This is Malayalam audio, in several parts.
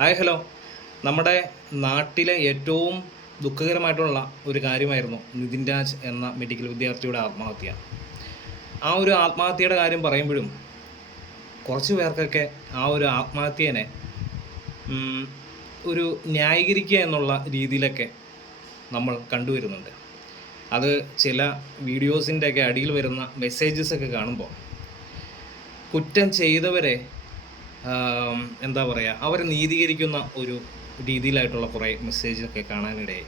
Hi hello. നമ്മുടെ നാട്ടിലെ ഏറ്റവും ദുഃഖകരമായിട്ടുള്ള ഒരു കാര്യമായിരുന്നു നിതിൻ രാജ് എന്ന മെഡിക്കൽ വിദ്യാർത്ഥിയുടെ ആത്മഹത്യ. ആ ഒരു ആത്മഹത്യയുടെ കാര്യം പറയുമ്പോഴും കുറച്ച് പേർക്കൊക്കെ ആ ഒരു ആത്മഹത്യനെ ഒരു ന്യായീകരിക്കുക എന്നുള്ള രീതിയിലൊക്കെ നമ്മൾ കണ്ടുവരുന്നുണ്ട്. അത് ചില വീഡിയോസിൻ്റെയൊക്കെ അടിയിൽ വരുന്ന മെസ്സേജസൊക്കെ കാണുമ്പോൾ കുറ്റം ചെയ്തവരെ എന്താ പറയുക, അവരെ നീതീകരിക്കുന്ന ഒരു രീതിയിലായിട്ടുള്ള കുറേ മെസ്സേജൊക്കെ കാണാനിടയായി.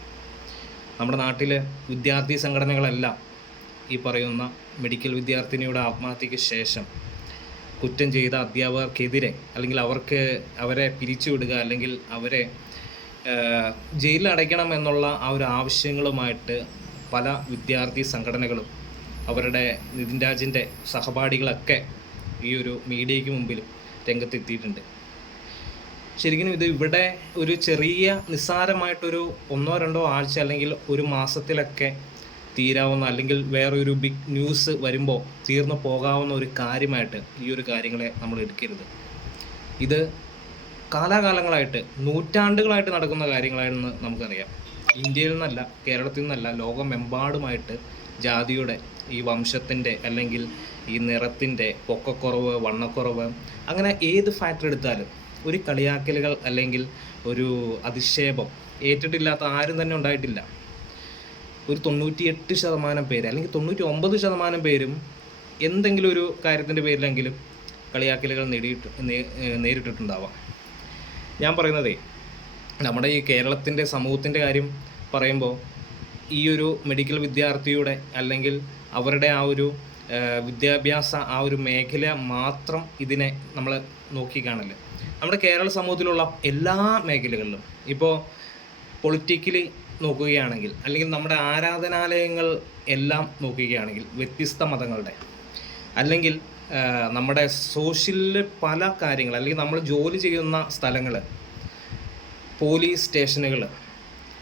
നമ്മുടെ നാട്ടിലെ വിദ്യാർത്ഥി സംഘടനകളെല്ലാം ഈ പറയുന്ന മെഡിക്കൽ വിദ്യാർത്ഥിനിയുടെ ആത്മഹത്യയ്ക്ക് ശേഷം കുറ്റം ചെയ്ത അധ്യാപകർക്കെതിരെ അല്ലെങ്കിൽ അവരെ പിരിച്ചുവിടുക അല്ലെങ്കിൽ അവരെ ജയിലിൽ അടയ്ക്കണം എന്നുള്ള ആ ഒരു ആവശ്യങ്ങളുമായിട്ട് പല വിദ്യാർത്ഥി സംഘടനകളും അവരുടെ നിതിൻ രാജിൻ്റെ സഹപാഠികളൊക്കെ ഈ ഒരു മീഡിയയ്ക്ക് മുമ്പിൽ രംഗത്തെത്തിയിട്ടുണ്ട്. ശരിക്കും ഇത് ഇവിടെ ഒരു ചെറിയ നിസ്സാരമായിട്ടൊരു 1-2 ആഴ്ച അല്ലെങ്കിൽ ഒരു മാസത്തിലൊക്കെ തീരാവുന്ന അല്ലെങ്കിൽ വേറൊരു ബിഗ് ന്യൂസ് വരുമ്പോൾ തീർന്നു പോകാവുന്ന ഒരു കാര്യമായിട്ട് ഈ ഒരു കാര്യങ്ങളെ നമ്മൾ എടുക്കരുത്. ഇത് കാലാകാലങ്ങളായിട്ട് നൂറ്റാണ്ടുകളായിട്ട് നടക്കുന്ന കാര്യങ്ങളാണെന്ന് നമുക്കറിയാം. ഇന്ത്യയിൽ നിന്നല്ല, കേരളത്തിൽ നിന്നല്ല, ലോകമെമ്പാടുമായിട്ട് ജാതിയുടെ, ഈ വംശത്തിൻ്റെ അല്ലെങ്കിൽ ഈ നിറത്തിൻ്റെ, പൊക്കക്കുറവ്, വണ്ണക്കുറവ്, അങ്ങനെ ഏത് ഫാക്ടർ എടുത്താലും ഒരു കളിയാക്കലുകൾ അല്ലെങ്കിൽ ഒരു അധിക്ഷേപം ഏറ്റിട്ടില്ലാത്ത ആരും തന്നെ ഉണ്ടായിട്ടില്ല. ഒരു 98% പേര് അല്ലെങ്കിൽ 99% പേരും എന്തെങ്കിലും ഒരു കാര്യത്തിൻ്റെ പേരിലെങ്കിലും കളിയാക്കലുകൾ നേരിട്ടിട്ടുണ്ടാവാം. ഞാൻ പറയുന്നതേ, നമ്മുടെ ഈ കേരളത്തിൻ്റെ സമൂഹത്തിൻ്റെ കാര്യം പറയുമ്പോൾ ഈ ഒരു മെഡിക്കൽ വിദ്യാർത്ഥിയുടെ അല്ലെങ്കിൽ അവരുടെ ആ ഒരു വിദ്യാഭ്യാസ ആ ഒരു മേഖല മാത്രം ഇതിനെ നമ്മൾ നോക്കിക്കാണല്. നമ്മുടെ കേരള സമൂഹത്തിലുള്ള എല്ലാ മേഖലകളിലും ഇപ്പോൾ പൊളിറ്റിക്കലി നോക്കുകയാണെങ്കിൽ അല്ലെങ്കിൽ നമ്മുടെ ആരാധനാലയങ്ങൾ എല്ലാം നോക്കുകയാണെങ്കിൽ വ്യത്യസ്ത മതങ്ങളുടെ, അല്ലെങ്കിൽ നമ്മുടെ സോഷ്യലിൽ പല കാര്യങ്ങൾ, അല്ലെങ്കിൽ നമ്മൾ ജോലി ചെയ്യുന്ന സ്ഥലങ്ങൾ, പോലീസ് സ്റ്റേഷനുകൾ,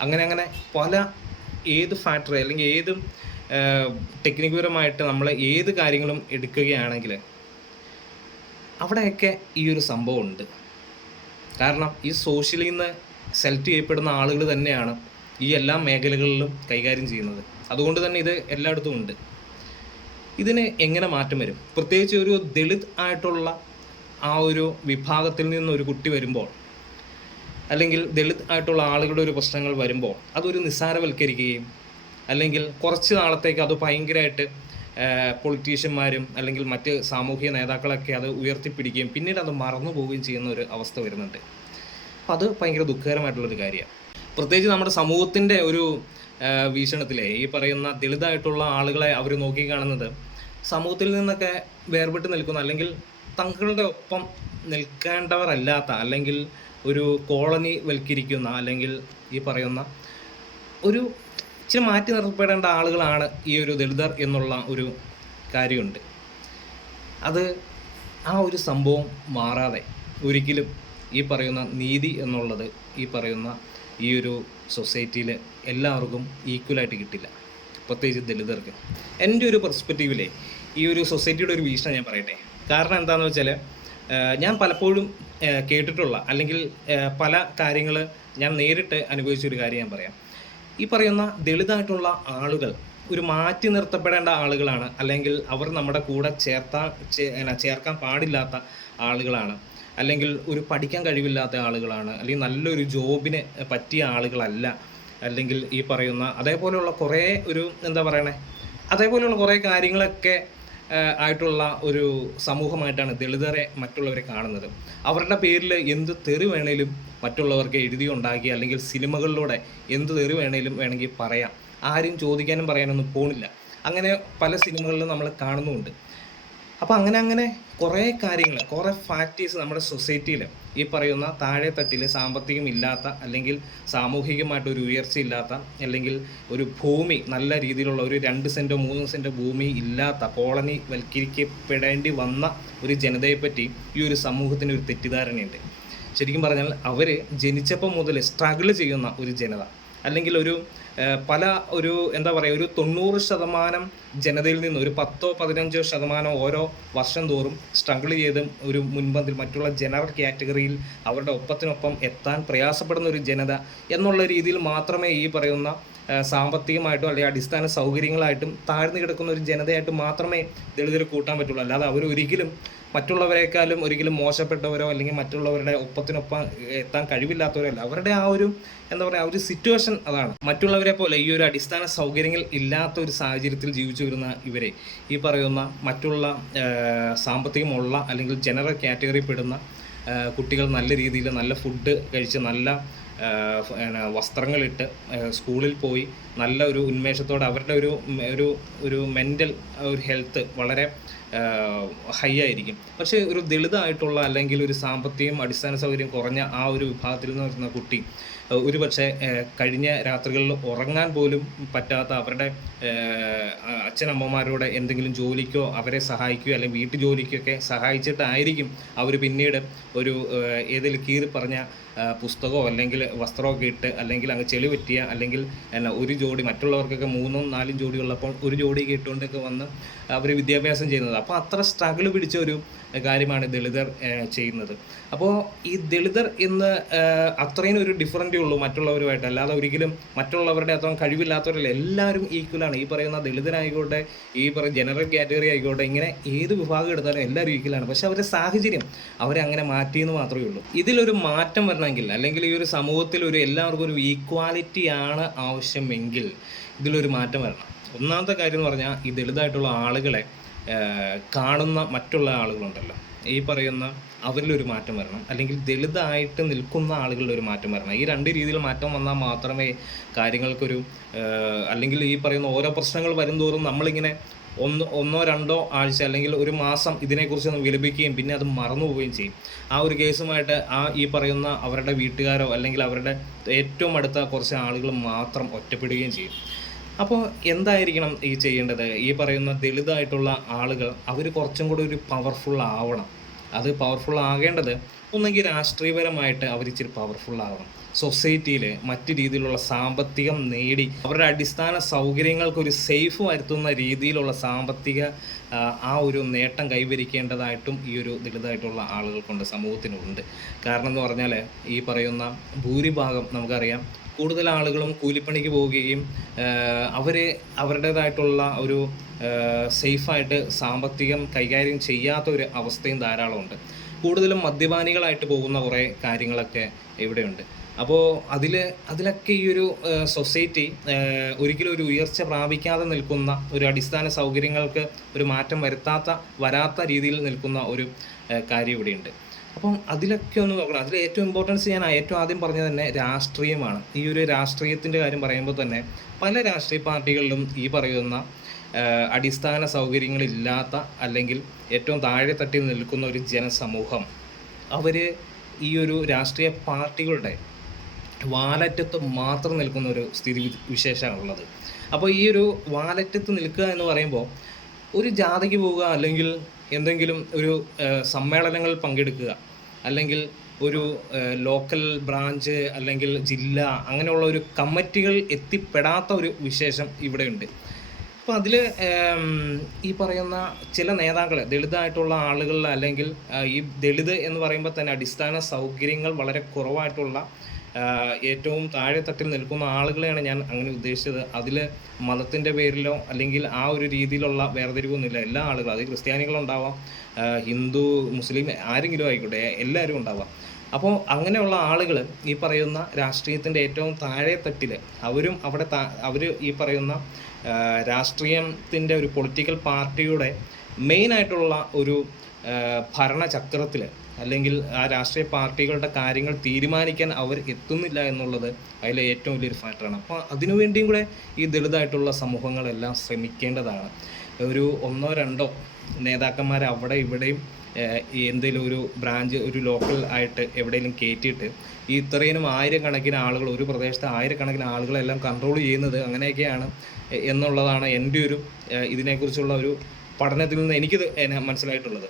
അങ്ങനെ പല ഏത് ഫാക്ടറി അല്ലെങ്കിൽ ഏത് ടെക്നിക്പരമായിട്ട് നമ്മൾ ഏത് കാര്യങ്ങളും എടുക്കുകയാണെങ്കിൽ അവിടെയൊക്കെ ഈ ഒരു സംഭവം ഉണ്ട്. കാരണം ഈ സോഷ്യലിൽ നിന്ന് സെലക്ട് ചെയ്യപ്പെടുന്ന ആളുകൾ തന്നെയാണ് ഈ എല്ലാ മേഖലകളിലും കൈകാര്യം ചെയ്യുന്നത്. അതുകൊണ്ട് തന്നെ ഇത് എല്ലായിടത്തും ഉണ്ട്. ഇതിന് എങ്ങനെ മാറ്റം വരും? പ്രത്യേകിച്ച് ഒരു ദളിത് ആയിട്ടുള്ള ആ ഒരു വിഭാഗത്തിൽ നിന്നൊരു കുട്ടി വരുമ്പോൾ, അല്ലെങ്കിൽ ദളിത് ആയിട്ടുള്ള ആളുകളുടെ ഒരു പ്രശ്നങ്ങൾ വരുമ്പോൾ അതൊരു നിസ്സാരവൽക്കരിക്കുകയും അല്ലെങ്കിൽ കുറച്ച് നാളത്തേക്ക് അത് ഭയങ്കരമായിട്ട് പൊളിറ്റീഷ്യന്മാരും അല്ലെങ്കിൽ മറ്റ് സാമൂഹിക നേതാക്കളൊക്കെ അത് ഉയർത്തിപ്പിടിക്കുകയും പിന്നീട് അത് മറന്നു പോവുകയും ചെയ്യുന്ന ഒരു അവസ്ഥ വരുന്നുണ്ട്. അപ്പോൾ അത് ഭയങ്കര ദുഃഖകരമായിട്ടുള്ളൊരു കാര്യമാണ്. പ്രത്യേകിച്ച് നമ്മുടെ സമൂഹത്തിൻ്റെ ഒരു വീക്ഷണത്തിലെ ഈ പറയുന്ന ദളിതായിട്ടുള്ള ആളുകളെ അവർ നോക്കിക്കാണുന്നത് സമൂഹത്തിൽ നിന്നൊക്കെ വേർപെട്ട് നിൽക്കുന്ന അല്ലെങ്കിൽ തങ്ങളുടെ ഒപ്പം നിൽക്കേണ്ടവരല്ലാത്ത അല്ലെങ്കിൽ ഒരു കോളനി വൽക്കരിക്കുന്ന അല്ലെങ്കിൽ ഈ പറയുന്ന ഒരു ഇച്ചിരി മാറ്റി നിർത്തപ്പെടേണ്ട ആളുകളാണ് ഈ ഒരു ദളിതർ എന്നുള്ള ഒരു കാര്യമുണ്ട്. അത് ആ ഒരു സംഭവം മാറാതെ ഒരിക്കലും ഈ പറയുന്ന നീതി എന്നുള്ളത് ഈ പറയുന്ന ഈ ഒരു സൊസൈറ്റിയിൽ എല്ലാവർക്കും ഈക്വലായിട്ട് കിട്ടില്ല, പ്രത്യേകിച്ച് ദളിതർക്ക്. എൻ്റെ ഒരു പെർസ്പെക്റ്റീവിലെ ഈ ഒരു സൊസൈറ്റിയുടെ ഒരു വീക്ഷണം ഞാൻ പറയട്ടെ. കാരണം എന്താണെന്ന് വെച്ചാൽ ഞാൻ പലപ്പോഴും കേട്ടിട്ടുള്ള അല്ലെങ്കിൽ പല കാര്യങ്ങൾ ഞാൻ നേരിട്ട് അനുഭവിച്ചൊരു കാര്യം ഞാൻ പറയാം. ഈ പറയുന്ന ദളിതായിട്ടുള്ള ആളുകൾ ഒരു മാറ്റി നിർത്തപ്പെടേണ്ട ആളുകളാണ്, അല്ലെങ്കിൽ അവർ നമ്മുടെ കൂടെ ചേർക്കാൻ പാടില്ലാത്ത ആളുകളാണ്, അല്ലെങ്കിൽ ഒരു പഠിക്കാൻ കഴിവില്ലാത്ത ആളുകളാണ്, അല്ലെങ്കിൽ നല്ലൊരു ജോബിന് പറ്റിയ ആളുകളല്ല, അല്ലെങ്കിൽ ഈ പറയുന്ന അതേപോലെയുള്ള കുറേ ഒരു എന്താ പറയണേ അതേപോലെയുള്ള കുറേ കാര്യങ്ങളൊക്കെ ആയിട്ടുള്ള ഒരു സമൂഹമായിട്ടാണ് ദളിതരെ മറ്റുള്ളവരെ കാണുന്നത്. അവരുടെ പേരിൽ എന്ത് തെറി വേണേലും മറ്റുള്ളവർക്ക് എഴുതി ഉണ്ടാക്കി അല്ലെങ്കിൽ സിനിമകളിലൂടെ എന്ത് തെറി വേണമെങ്കിൽ പറയാം. ആരും ചോദിക്കാനും പറയാനൊന്നും പോണില്ല. അങ്ങനെ പല സിനിമകളിലും നമ്മൾ കാണുന്നുമുണ്ട്. അപ്പോൾ അങ്ങനെ കുറേ കാര്യങ്ങൾ, കുറേ ഫാക്ടേഴ്സ് നമ്മുടെ സൊസൈറ്റിയിൽ ഈ പറയുന്ന താഴെത്തട്ടിൽ സാമ്പത്തികമില്ലാത്ത അല്ലെങ്കിൽ സാമൂഹികമായിട്ടൊരു ഉയർച്ചയില്ലാത്ത അല്ലെങ്കിൽ ഒരു ഭൂമി നല്ല രീതിയിലുള്ള ഒരു 2 സെൻറ്റോ 3 സെൻറ്റോ ഭൂമി ഇല്ലാത്ത കോളനി വൽക്കരിക്കപ്പെടേണ്ടി വന്ന ഒരു ജനതയെപ്പറ്റി ഈ ഒരു സമൂഹത്തിന് ഒരു തെറ്റിദ്ധാരണയുണ്ട്. ശരിക്കും പറഞ്ഞാൽ അവർ ജനിച്ചപ്പോൾ മുതൽ സ്ട്രഗിൾ ചെയ്യുന്ന ഒരു ജനത, അല്ലെങ്കിൽ പല എന്താ പറയുക, ഒരു 90% ജനതയിൽ നിന്ന് ഒരു 10-15% ഓരോ വർഷം തോറും സ്ട്രഗിൾ ചെയ്ത് ഒരു മുൻപന്തിൽ മറ്റുള്ള ജനറൽ കാറ്റഗറിയിൽ അവരുടെ ഒപ്പത്തിനൊപ്പം എത്താൻ പ്രയാസപ്പെടുന്ന ഒരു ജനത എന്നുള്ള രീതിയിൽ മാത്രമേ ഈ പറയുന്ന സാമ്പത്തികമായിട്ടും അല്ലെങ്കിൽ അടിസ്ഥാന സൗകര്യങ്ങളായിട്ടും താഴ്ന്നു കിടക്കുന്ന ഒരു ജനതയായിട്ട് മാത്രമേ ദളിതരെ കൂട്ടാൻ പറ്റുള്ളൂ. അല്ലാതെ അവരൊരിക്കലും മറ്റുള്ളവരെക്കാളും ഒരിക്കലും മോശപ്പെട്ടവരോ അല്ലെങ്കിൽ മറ്റുള്ളവരുടെ ഒപ്പത്തിനൊപ്പം എത്താൻ കഴിവില്ലാത്തവരല്ല. അവരുടെ എന്താ പറയുക, ഒരു സിറ്റുവേഷൻ അതാണ്. മറ്റുള്ളവരെ പോലെ ഈ ഒരു അടിസ്ഥാന സൗകര്യങ്ങൾ ഇല്ലാത്ത ഒരു സാഹചര്യത്തിൽ ജീവിച്ചു വരുന്ന ഇവരെ ഈ പറയുന്ന മറ്റുള്ള സാമ്പത്തികമുള്ള അല്ലെങ്കിൽ ജനറൽ കാറ്റഗറി പെടുന്ന കുട്ടികൾ നല്ല രീതിയിൽ നല്ല ഫുഡ് കഴിച്ച് നല്ല വസ്ത്രങ്ങളിട്ട് സ്കൂളിൽ പോയി നല്ല ഒരു ഉന്മേഷത്തോടെ അവരുടെ ഒരു മെൻ്റൽ ഒരു ഹെൽത്ത് വളരെ ഹൈ ആയിരിക്കും. പക്ഷേ ഒരു ദളിതമായിട്ടുള്ള അല്ലെങ്കിൽ ഒരു സാമ്പത്തികം അടിസ്ഥാന സൗകര്യം കുറഞ്ഞ ആ ഒരു വിഭാഗത്തിൽ നിന്ന് വരുന്ന കുട്ടി ഒരുപക്ഷെ കഴിഞ്ഞ രാത്രികളിൽ ഉറങ്ങാൻ പോലും പറ്റാത്ത അവരുടെ അച്ഛനമ്മമാരോട് എന്തെങ്കിലും ജോലിക്കോ അവരെ സഹായിക്കുകയോ അല്ലെങ്കിൽ വീട്ടു ജോലിക്കൊക്കെ സഹായിച്ചിട്ടായിരിക്കും അവർ പിന്നീട് ഏതെങ്കിലും കീറി പറഞ്ഞ പുസ്തകമോ അല്ലെങ്കിൽ വസ്ത്രമൊക്കെ ഇട്ട് അല്ലെങ്കിൽ അങ്ങ് ചെളി പറ്റിയ അല്ലെങ്കിൽ ഒരു ജോഡി, മറ്റുള്ളവർക്കൊക്കെ 3-4 ജോഡി ഉള്ളപ്പോൾ ഒരു ജോഡിയൊക്കെ ഇട്ടുകൊണ്ടൊക്കെ വന്ന് അവർ വിദ്യാഭ്യാസം ചെയ്യുന്നത്. അപ്പോൾ അത്ര സ്ട്രഗിൾ പിടിച്ച ഒരു കാര്യമാണ് ദളിതർ ചെയ്യുന്നത്. അപ്പോൾ ഈ ദളിതർ ഇന്ന് അത്രയും ഒരു ഡിഫറൻറ്റേ ഉള്ളൂ മറ്റുള്ളവരുമായിട്ട്. അല്ലാതെ ഒരിക്കലും മറ്റുള്ളവരുടെ അത്രയും കഴിവില്ലാത്തവരല്ല, എല്ലാവരും ഈക്വലാണ്. ഈ പറയുന്ന ദളിതരായിക്കോട്ടെ, ഈ പറയുന്ന ജനറൽ കാറ്റഗറി ആയിക്കോട്ടെ, ഇങ്ങനെ ഏത് വിഭാഗം എടുത്താലും എല്ലാവരും ഈക്വലാണ്. പക്ഷെ അവരുടെ സാഹചര്യം അവരെ അങ്ങനെ മാറ്റിയെന്ന് മാത്രമേ ഉള്ളൂ. ഇതിലൊരു മാറ്റം വരണമെങ്കിൽ അല്ലെങ്കിൽ ഈ ഒരു സമൂഹത്തിൽ എല്ലാവർക്കും ഒരു ഈക്വാലിറ്റി ആണ് ആവശ്യമെങ്കിൽ ഇതിലൊരു മാറ്റം വരണം. ഒന്നാമത്തെ കാര്യം എന്ന് പറഞ്ഞാൽ ഈ ദളിതമായിട്ടുള്ള ആളുകളെ കാണുന്ന മറ്റുള്ള ആളുകളുണ്ടല്ലോ, ഈ പറയുന്ന അവരിലൊരു മാറ്റം വരണം. അല്ലെങ്കിൽ ദളിതമായിട്ട് നിൽക്കുന്ന ആളുകളുടെ ഒരു മാറ്റം വരണം. ഈ രണ്ട് രീതിയിൽ മാറ്റം വന്നാൽ മാത്രമേ കാര്യങ്ങൾക്കൊരു അല്ലെങ്കിൽ ഈ പറയുന്ന ഓരോ പ്രശ്നങ്ങൾ വരുംതോറും നമ്മളിങ്ങനെ ഒന്നോ രണ്ടോ ആഴ്ച അല്ലെങ്കിൽ ഒരു മാസം ഇതിനെക്കുറിച്ചൊന്ന് വിലപിക്കുകയും പിന്നെ അത് മറന്നു പോവുകയും ചെയ്യും. ആ ഒരു കേസുമായിട്ട് ഈ പറയുന്ന അവരുടെ വീട്ടുകാരോ അല്ലെങ്കിൽ അവരുടെ ഏറ്റവും അടുത്ത കുറച്ച് ആളുകൾ മാത്രം ഒറ്റപ്പെടുകയും ചെയ്യും. അപ്പോൾ എന്തായിരിക്കണം ഈ ചെയ്യേണ്ടത്? ഈ പറയുന്ന ദളിതമായിട്ടുള്ള ആളുകൾ അവർ കുറച്ചും കൂടി ഒരു പവർഫുൾ ആവണം. അത് പവർഫുൾ ആകേണ്ടത് ഒന്നെങ്കിൽ രാഷ്ട്രീയപരമായിട്ട് അവർ ഇച്ചിരി പവർഫുൾ ആവണം. സൊസൈറ്റിയിൽ മറ്റു രീതിയിലുള്ള സാമ്പത്തികം നേടി അവരുടെ അടിസ്ഥാന സൗകര്യങ്ങൾക്കൊരു സേഫ് വരുത്തുന്ന രീതിയിലുള്ള സാമ്പത്തിക ഒരു നേട്ടം കൈവരിക്കേണ്ടതായിട്ടും ഈ ഒരു ദളിതമായിട്ടുള്ള ആളുകൾക്കുണ്ട്, സമൂഹത്തിനുണ്ട്. കാരണം എന്ന് പറഞ്ഞാൽ ഈ പറയുന്ന ഭൂരിഭാഗം നമുക്കറിയാം കൂടുതൽ ആളുകളും കൂലിപ്പണിക്ക് പോവുകയും അവരുടേതായിട്ടുള്ള ഒരു സേഫായിട്ട് സാമ്പത്തികം കൈകാര്യം ചെയ്യാത്ത ഒരു അവസ്ഥയും ധാരാളമുണ്ട്. കൂടുതലും മദ്യപാനികളായിട്ട് പോകുന്ന കുറേ കാര്യങ്ങളൊക്കെ ഇവിടെയുണ്ട്. അപ്പോൾ അതിലൊക്കെ ഈ ഒരു സൊസൈറ്റി ഒരിക്കലും ഒരു ഉയർച്ച പ്രാപിക്കാതെ നിൽക്കുന്ന, ഒരു അടിസ്ഥാന സൗകര്യങ്ങൾക്ക് ഒരു മാറ്റം വരാത്ത രീതിയിൽ നിൽക്കുന്ന ഒരു കാര്യം ഇവിടെയുണ്ട്. അപ്പം അതിലൊക്കെ ഒന്ന് നോക്കണം. അതിൽ ഏറ്റവും ഇമ്പോർട്ടൻസ് ഞാൻ ഏറ്റവും ആദ്യം പറഞ്ഞത് തന്നെ രാഷ്ട്രീയമാണ്. ഈ ഒരു രാഷ്ട്രീയത്തിൻ്റെ കാര്യം പറയുമ്പോൾ തന്നെ പല രാഷ്ട്രീയ പാർട്ടികളിലും ഈ പറയുന്ന അടിസ്ഥാന സൗകര്യങ്ങളില്ലാത്ത അല്ലെങ്കിൽ ഏറ്റവും താഴെ തട്ടി നിൽക്കുന്ന ഒരു ജനസമൂഹം അവർ ഈ ഒരു രാഷ്ട്രീയ പാർട്ടികളുടെ വാലറ്റത്ത് മാത്രം നിൽക്കുന്ന ഒരു സ്ഥിതി വിശേഷമാണുള്ളത്. അപ്പോൾ ഈ ഒരു വാലറ്റത്ത് നിൽക്കുക എന്ന് പറയുമ്പോൾ ഒരു ജാഥയ്ക്ക് പോവുക അല്ലെങ്കിൽ എന്തെങ്കിലും ഒരു സമ്മേളനങ്ങളിൽ പങ്കെടുക്കുക അല്ലെങ്കിൽ ഒരു ലോക്കൽ ബ്രാഞ്ച് അല്ലെങ്കിൽ ജില്ല അങ്ങനെയുള്ള ഒരു കമ്മിറ്റികൾ എത്തിപ്പെടാത്ത ഒരു വിശേഷം ഇവിടെയുണ്ട്. അപ്പോൾ അതിൽ ഈ പറയുന്ന ചില നേതാക്കൾ ദളിതമായിട്ടുള്ള ആളുകളിൽ അല്ലെങ്കിൽ ഈ ദളിത് എന്ന് പറയുമ്പോൾ തന്നെ അടിസ്ഥാന സൗകര്യങ്ങൾ വളരെ കുറവായിട്ടുള്ള ഏറ്റവും താഴെത്തട്ടിൽ നിൽക്കുന്ന ആളുകളെയാണ് ഞാൻ അങ്ങനെ ഉദ്ദേശിച്ചത്. അതിൽ മതത്തിൻ്റെ പേരിലോ അല്ലെങ്കിൽ ആ ഒരു രീതിയിലുള്ള വേർതിരിവൊന്നുമില്ല. എല്ലാ ആളുകളും, അത് ക്രിസ്ത്യാനികളുണ്ടാവാം, ഹിന്ദു, മുസ്ലിം, ആരെങ്കിലും ആയിക്കോട്ടെ, എല്ലാവരും ഉണ്ടാവാം. അപ്പോൾ അങ്ങനെയുള്ള ആളുകൾ ഈ പറയുന്ന രാഷ്ട്രീയത്തിൻ്റെ ഏറ്റവും താഴെത്തട്ടിൽ അവർ ഈ പറയുന്ന രാഷ്ട്രീയത്തിൻ്റെ ഒരു പൊളിറ്റിക്കൽ പാർട്ടിയുടെ മെയിനായിട്ടുള്ള ഒരു ഭരണചക്രത്തിൽ അല്ലെങ്കിൽ ആ രാഷ്ട്രീയ പാർട്ടികളുടെ കാര്യങ്ങൾ തീരുമാനിക്കാൻ അവർ എത്തുന്നില്ല എന്നുള്ളത് അതിലെ ഏറ്റവും വലിയൊരു ഫാക്ടറാണ്. അപ്പോൾ അതിനുവേണ്ടിയും കൂടെ ഈ ദളിതമായിട്ടുള്ള സമൂഹങ്ങളെല്ലാം ശ്രമിക്കേണ്ടതാണ്. ഒരു 1-2 നേതാക്കന്മാരെ അവിടെ ഇവിടെയും എന്തെങ്കിലും ഒരു ബ്രാഞ്ച് ഒരു ലോക്കൽ ആയിട്ട് എവിടെയെങ്കിലും കയറ്റിയിട്ട് ഈ ഇത്രയും ആയിരക്കണക്കിന് ആളുകൾ, ഒരു പ്രദേശത്തെ ആയിരക്കണക്കിന് ആളുകളെല്ലാം കൺട്രോൾ ചെയ്യുന്നത് അങ്ങനെയൊക്കെയാണ് എന്നുള്ളതാണ് എൻ്റെ ഒരു ഇതിനെക്കുറിച്ചുള്ള ഒരു പഠനത്തിൽ നിന്ന് എനിക്ക് മനസ്സിലായിട്ടുള്ളത്.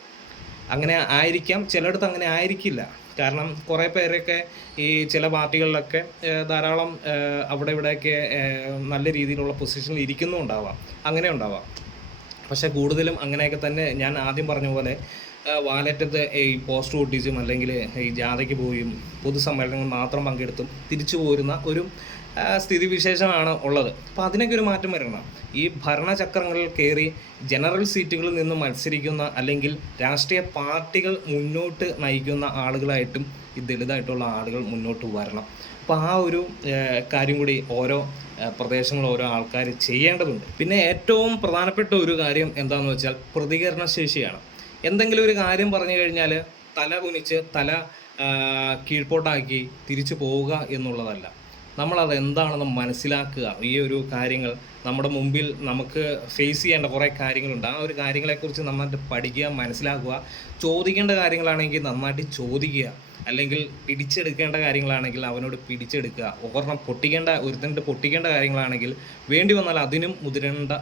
അങ്ങനെ ആയിരിക്കാം, ചിലയിടത്ത് അങ്ങനെ ആയിരിക്കില്ല. കാരണം കുറേ പേരൊക്കെ ഈ ചില പാർട്ടികളിലൊക്കെ ധാരാളം അവിടെ ഇവിടെയൊക്കെ നല്ല രീതിയിലുള്ള പൊസിഷനിൽ ഇരിക്കുന്നുണ്ടാവാം, അങ്ങനെ ഉണ്ടാവാം. പക്ഷേ കൂടുതലും അങ്ങനെയൊക്കെ തന്നെ ഞാൻ ആദ്യം പറഞ്ഞ പോലെ വാലറ്റത്ത് ഈ പോസ്റ്റർ ഒട്ടിച്ചും അല്ലെങ്കിൽ ഈ ജാഥയ്ക്ക് പോയും പൊതുസമ്മേളനങ്ങൾ മാത്രം പങ്കെടുത്തും തിരിച്ചു പോരുന്ന ഒരു സ്ഥിതിവിശേഷമാണ് ഉള്ളത്. അപ്പോൾ അതിനൊക്കെ ഒരു മാറ്റം വരണം. ഈ ഭരണചക്രങ്ങളിൽ കയറി ജനറൽ സീറ്റുകളിൽ നിന്ന് മത്സരിക്കുന്ന അല്ലെങ്കിൽ രാഷ്ട്രീയ പാർട്ടികൾ മുന്നോട്ട് നയിക്കുന്ന ആളുകളായിട്ടും ഈ ദളിതായിട്ടുള്ള ആളുകൾ മുന്നോട്ട് വരണം. അപ്പോൾ ആ ഒരു കാര്യം കൂടി ഓരോ പ്രദേശങ്ങൾ ഓരോ ആൾക്കാർ ചെയ്യേണ്ടതുണ്ട്. പിന്നെ ഏറ്റവും പ്രധാനപ്പെട്ട ഒരു കാര്യം എന്താണെന്ന് വെച്ചാൽ പ്രതികരണശേഷിയാണ്. എന്തെങ്കിലും ഒരു കാര്യം പറഞ്ഞു കഴിഞ്ഞാൽ തല കുനിച്ച് തല കീഴ്പോട്ടാക്കി തിരിച്ചു പോവുക എന്നുള്ളതല്ല. നമ്മളത് എന്താണെന്ന് മനസ്സിലാക്കുക. ഈ ഒരു കാര്യങ്ങൾ നമ്മുടെ മുമ്പിൽ നമുക്ക് ഫേസ് ചെയ്യേണ്ട കുറേ കാര്യങ്ങളുണ്ട്. ആ ഒരു കാര്യങ്ങളെക്കുറിച്ച് നന്നായിട്ട് പഠിക്കുക, മനസ്സിലാക്കുക. ചോദിക്കേണ്ട കാര്യങ്ങളാണെങ്കിൽ നന്നായിട്ട് ചോദിക്കുക, അല്ലെങ്കിൽ പിടിച്ചെടുക്കേണ്ട കാര്യങ്ങളാണെങ്കിൽ അവനോട് പിടിച്ചെടുക്കുക. ഒരുത്തൻ്റെ പൊട്ടിക്കേണ്ട കാര്യങ്ങളാണെങ്കിൽ വേണ്ടി വന്നാൽ അതിനും മുതിരേണ്ട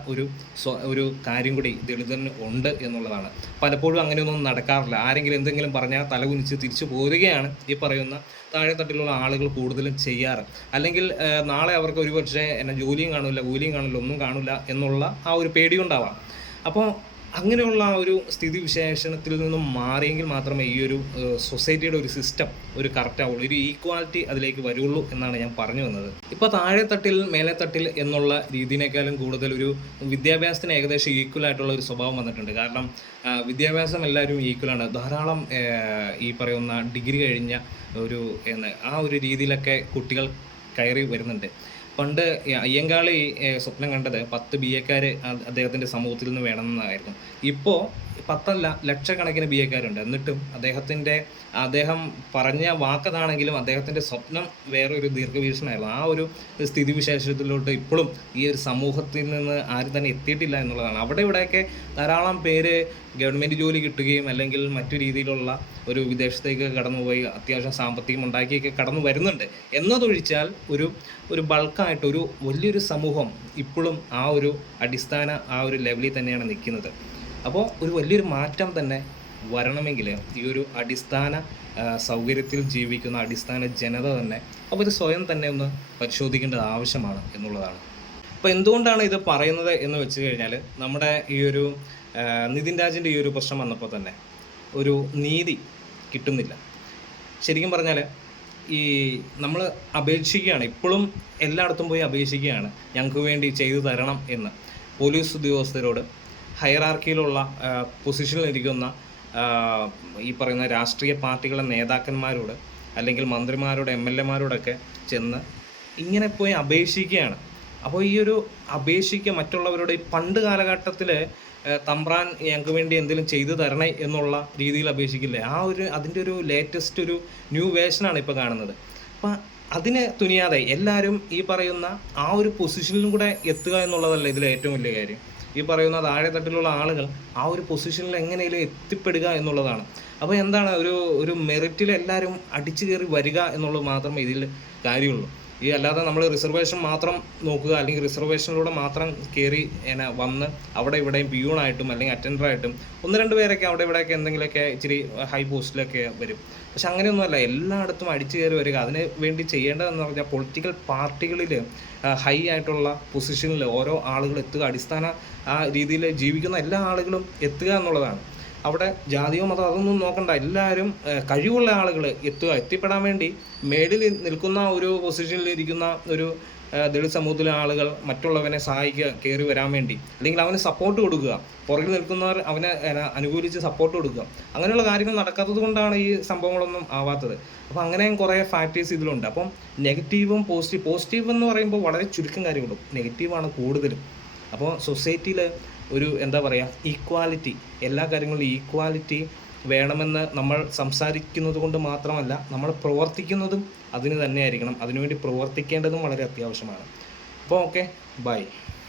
ഒരു കാര്യം കൂടി ദളിതന് ഉണ്ട് എന്നുള്ളതാണ്. പലപ്പോഴും അങ്ങനെയൊന്നും നടക്കാറില്ല. ആരെങ്കിലും എന്തെങ്കിലും പറഞ്ഞാൽ തലകുനിച്ച് തിരിച്ചു പോരുകയാണ് ഈ പറയുന്ന താഴെത്തട്ടിലുള്ള ആളുകൾ കൂടുതലും ചെയ്യാറ്. അല്ലെങ്കിൽ നാളെ അവർക്ക് ഒരുപക്ഷെ ജോലിയും കാണില്ല, കൂലിയും കാണില്ല, ഒന്നും കാണില്ല എന്നുള്ള ആ ഒരു പേടിയുണ്ടാവാം. അപ്പോൾ അങ്ങനെയുള്ള ആ ഒരു സ്ഥിതിവിശേഷണത്തിൽ നിന്നും മാറിയെങ്കിൽ മാത്രമേ ഈ ഒരു സൊസൈറ്റിയുടെ ഒരു സിസ്റ്റം ഒരു കറക്റ്റ് ആവുള്ളൂ, ഒരു ഈക്വാലിറ്റി അതിലേക്ക് വരുള്ളൂ എന്നാണ് ഞാൻ പറഞ്ഞു വന്നത്. ഇപ്പോൾ താഴെത്തട്ടിൽ മേലെത്തട്ടിൽ എന്നുള്ള രീതിയിനേക്കാളും കൂടുതൽ ഒരു വിദ്യാഭ്യാസത്തിന് ഏകദേശം ഈക്വൽ ആയിട്ടുള്ള ഒരു സ്വഭാവം വന്നിട്ടുണ്ട്. കാരണം വിദ്യാഭ്യാസം എല്ലാവരും ഈക്വലാണ്. ധാരാളം ഈ പറയുന്ന ഡിഗ്രി കഴിഞ്ഞ ആ ഒരു രീതിയിലൊക്കെ കുട്ടികൾ കയറി വരുന്നുണ്ട്. പണ്ട് അയ്യങ്കാളി സ്വപ്നം കണ്ടത് 10 BA അദ്ദേഹത്തിൻ്റെ സമൂഹത്തിൽ നിന്ന് വേണമെന്നായിരുന്നു. ഇപ്പോൾ 10 ലക്ഷക്കണക്കിന് BA എന്നിട്ടും അദ്ദേഹം പറഞ്ഞ വാക്കതാണെങ്കിലും അദ്ദേഹത്തിൻ്റെ സ്വപ്നം വേറൊരു ദീർഘവീക്ഷണമായിരുന്നു. ആ ഒരു സ്ഥിതിവിശേഷത്തിലോട്ട് ഇപ്പോഴും ഈ ഒരു സമൂഹത്തിൽ നിന്ന് ആരും തന്നെ എത്തിയിട്ടില്ല എന്നുള്ളതാണ്. അവിടെ ഇവിടെയൊക്കെ ധാരാളം പേര് ഗവൺമെൻറ് ജോലി കിട്ടുകയും അല്ലെങ്കിൽ മറ്റു രീതിയിലുള്ള ഒരു വിദേശത്തേക്ക് കടന്നുപോയി അത്യാവശ്യം സാമ്പത്തികം ഉണ്ടാക്കിയൊക്കെ കടന്നു വരുന്നുണ്ട്. എന്നതൊഴിച്ചാൽ ഒരു ബൾക്കായിട്ട് ഒരു വലിയൊരു സമൂഹം ഇപ്പോഴും ആ ഒരു അടിസ്ഥാന ആ ഒരു ലെവലിൽ തന്നെയാണ് നിൽക്കുന്നത്. അപ്പോൾ ഒരു വലിയൊരു മാറ്റം തന്നെ വരണമെങ്കിൽ ഈ ഒരു അടിസ്ഥാന സൗകര്യത്തിൽ ജീവിക്കുന്ന അടിസ്ഥാന ജനത തന്നെ അവർ സ്വയം തന്നെ ഒന്ന് പരിശോധിക്കേണ്ടത് ആവശ്യമാണ് എന്നുള്ളതാണ്. അപ്പോൾ എന്തുകൊണ്ടാണ് ഇത് പറയുന്നത് എന്ന് വെച്ച് കഴിഞ്ഞാൽ നമ്മുടെ ഈ ഒരു നിതിൻ രാജിൻ്റെ ഈ ഒരു പ്രശ്നം വന്നപ്പോൾ തന്നെ ഒരു നീതി കിട്ടുന്നില്ല. ശരിക്കും പറഞ്ഞാൽ ഈ നമ്മൾ അപേക്ഷിക്കുകയാണ്, ഇപ്പോഴും എല്ലായിടത്തും പോയി അപേക്ഷിക്കുകയാണ് ഞങ്ങൾക്ക് വേണ്ടി ചെയ്തു തരണം എന്ന്. പോലീസ് ഉദ്യോഗസ്ഥരോട്, ഹയറാർക്കിയിലുള്ള പൊസിഷനിലിരിക്കുന്ന ഈ പറയുന്ന രാഷ്ട്രീയ പാർട്ടികളുടെ നേതാക്കന്മാരോട്, അല്ലെങ്കിൽ മന്ത്രിമാരോട്, MLA-മാരോടൊക്കെ ചെന്ന് ഇങ്ങനെ പോയി അപേക്ഷിക്കുകയാണ്. അപ്പോൾ ഈ ഒരു മറ്റുള്ളവരോട് ഈ പണ്ട് കാലഘട്ടത്തിൽ തമ്പ്രാൻ ഞങ്ങൾക്ക് വേണ്ടി എന്തെങ്കിലും ചെയ്തു തരണേ എന്നുള്ള രീതിയിൽ അപേക്ഷിക്കില്ലേ, അതിൻ്റെ ഒരു ലേറ്റസ്റ്റ് ഒരു ന്യൂ വേർഷനാണ് ഇപ്പോൾ കാണുന്നത്. അപ്പം അതിന് തുനിയാതെ എല്ലാവരും ഈ പറയുന്ന ആ ഒരു പൊസിഷനിലും കൂടെ എത്തുക എന്നുള്ളതല്ല ഇതിൽ ഏറ്റവും വലിയ കാര്യം. ഈ പറയുന്ന താഴെത്തട്ടിലുള്ള ആളുകൾ ആ ഒരു പൊസിഷനിൽ എങ്ങനെയും എത്തിപ്പെടുക എന്നുള്ളതാണ്. അപ്പോൾ എന്താണ് ഒരു മെറിറ്റിൽ എല്ലാവരും അടിച്ചു കയറി വരിക എന്നുള്ളത് മാത്രമേ ഇതിൽ കാര്യമുള്ളൂ. അല്ലാതെ നമ്മൾ റിസർവേഷൻ മാത്രം നോക്കുക, അല്ലെങ്കിൽ റിസർവേഷനിലൂടെ മാത്രം കയറി വന്ന് അവിടെ ഇവിടെയും പിയൂണായിട്ടും അല്ലെങ്കിൽ അറ്റൻഡറായിട്ടും 1-2 പേരൊക്കെ അവിടെ ഇവിടെയൊക്കെ എന്തെങ്കിലുമൊക്കെ ഇച്ചിരി ഹൈ പോസ്റ്റിലൊക്കെ വരും. പക്ഷെ അങ്ങനെയൊന്നുമല്ല, എല്ലായിടത്തും അടിച്ചു കയറി വരിക. അതിന് വേണ്ടി ചെയ്യേണ്ടതെന്ന് പറഞ്ഞാൽ പൊളിറ്റിക്കൽ പാർട്ടികളിൽ ഹൈ ആയിട്ടുള്ള പൊസിഷനിൽ ഓരോ ആളുകൾ എത്തുക, അടിസ്ഥാന ആ രീതിയിൽ ജീവിക്കുന്ന എല്ലാ ആളുകളും എത്തുക എന്നുള്ളതാണ്. അവിടെ ജാതിയോ മതം അതൊന്നും നോക്കണ്ട, എല്ലാവരും കഴിവുള്ള ആളുകൾ എത്തിപ്പെടാൻ വേണ്ടി മേളിൽ നിൽക്കുന്ന ഒരു പൊസിഷനിലിരിക്കുന്ന ഒരു ദളിത് സമൂഹത്തിലെ ആളുകൾ മറ്റുള്ളവനെ സഹായിക്കുക, കയറി വരാൻ വേണ്ടി, അല്ലെങ്കിൽ അവന് സപ്പോർട്ട് കൊടുക്കുക, പുറകിൽ നിൽക്കുന്നവർ അവനെ അനുകൂലിച്ച് സപ്പോർട്ട് കൊടുക്കുക. അങ്ങനെയുള്ള കാര്യങ്ങൾ നടക്കാത്തത് കൊണ്ടാണ് ഈ സംഭവങ്ങളൊന്നും ആവാത്തത്. അപ്പോൾ അങ്ങനെയും കുറേ ഫാക്ടേഴ്സ് ഇതിലുണ്ട്. അപ്പം നെഗറ്റീവും പോസിറ്റീവ് എന്ന് പറയുമ്പോൾ വളരെ ചുരുക്കം കാര്യങ്ങളും, നെഗറ്റീവാണ് കൂടുതലും. അപ്പോൾ സൊസൈറ്റിയിൽ എന്താ പറയുക, ഈക്വാലിറ്റി, എല്ലാ കാര്യങ്ങളിലും ഈക്വാലിറ്റി വേണമെന്ന് നമ്മൾ സംസാരിക്കുന്നത് കൊണ്ട് മാത്രമല്ല, നമ്മൾ പ്രവർത്തിക്കുന്നതും അതിന് തന്നെയായിരിക്കണം. അതിനുവേണ്ടി പ്രവർത്തിക്കേണ്ടതും വളരെ അത്യാവശ്യമാണ്. അപ്പോൾ ഓക്കെ, ബൈ.